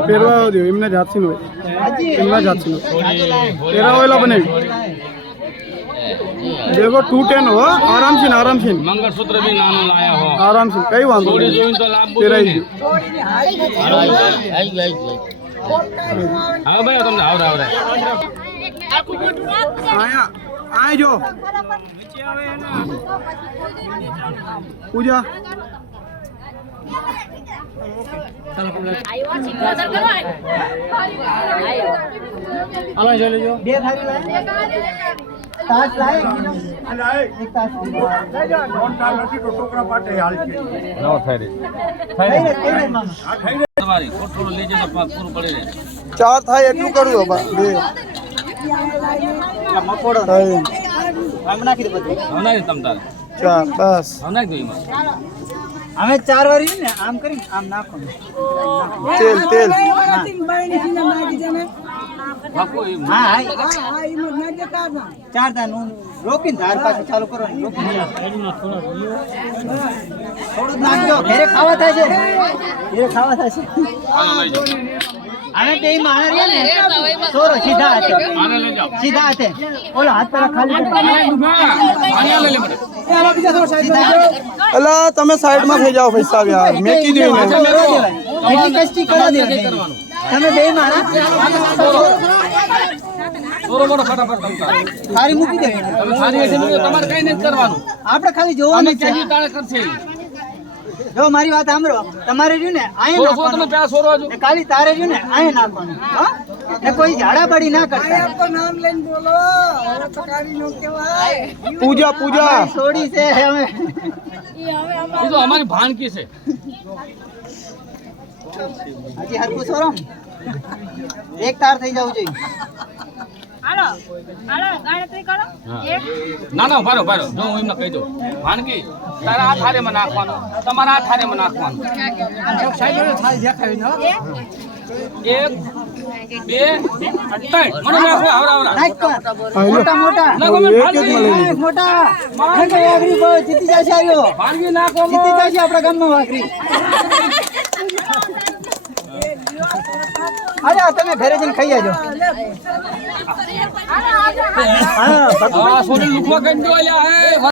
पेरवा दो एमने जातसी no एमना जातसी no पेरवाला बने देखो 210 हो आराम से मंगलसूत्र भी नानो लाया हो आराम से कई वांदो थोड़ी जोइन तो लाभ तेरा ही हां भाई तुम आओ रे आया आए जो पूजा अलग चले जो दे थारी लाए ताज लाए एक ताज ले जा नॉन ताज નથી તો ટોકરા પાટે હાલ છે नो थारी થઈ મામા તમારી થોડું લેજે તો પૂરું પડે રે चार था એટલું કરું દો બે મકોડો થાય આમ નાખી દે બધું હમણાં તમ તાર ચાર બસ હમણાં દો એમાં અમે ચાર વાર ને આમ કરીને આમ નાખો તેલ તેલ બાપુ એ હા હા ચાર દાન રોકીને ધાર પાછી ચાલુ કરવાની થોડું નાખજો ઘરે ખાવા થાય છે આનો લઈ જાઓ અમે તે માણસ રહ્યા ને સોરો સીધા હાથે આને લઈ જાઓ સીધા હાથે ઓલો હાથ પેલા ખાલી આને લઈ લે મને અલા તમે સાઈડ માં થઈ જાઓ ભાઈ સાહેબ યાર મેં કીધું ને એટલી કષ્ટી કરવા દે તમે બે માણસ બરોબર ફટાફટ તમ તાર સારી મૂકી દે તમે સારી હશે ને તમારે કઈ નથી કરવાનું આપણે ખાલી અમે જોવાનું છે ક્યાંથી તાળે કરશે જો મારી વાત સાંભળો તમારે રહ્યું ને આયે સોરો તમે નાખવાનું પેલા સોરો હજુ ને ખાલી તારે રહ્યું ને આયે નાખવાનું હા ને કોઈ ઝાડાબાડી ના કરતા પૂજા પૂજા છોડી છે અમે એ તો અમારી ભાણકી છે હજી હરકું સોરમ એક તાર થઈ જવું જોઈએ ના ના ભારો ભારો જો હું એમને કહી દઉં ભાણકી તારા આ થારેમાં નાખવાનું તમારા આ થારેમાં નાખવાનું એક બે ત્રણ મને નાખો આવરા નાખ પણ. મોટા નાખો મેં ભાણકી નાખ મોટા નાખ વાઘરી બહુ જીતી જશે આર્યો ભાણકી નાખો જીતી જશે આપણા ગામમાં વાઘરી અરે તમે ઘરે જઈને ખાઈ આવજો હા હા સોરી લુકવા કરી દો અલ્યા હે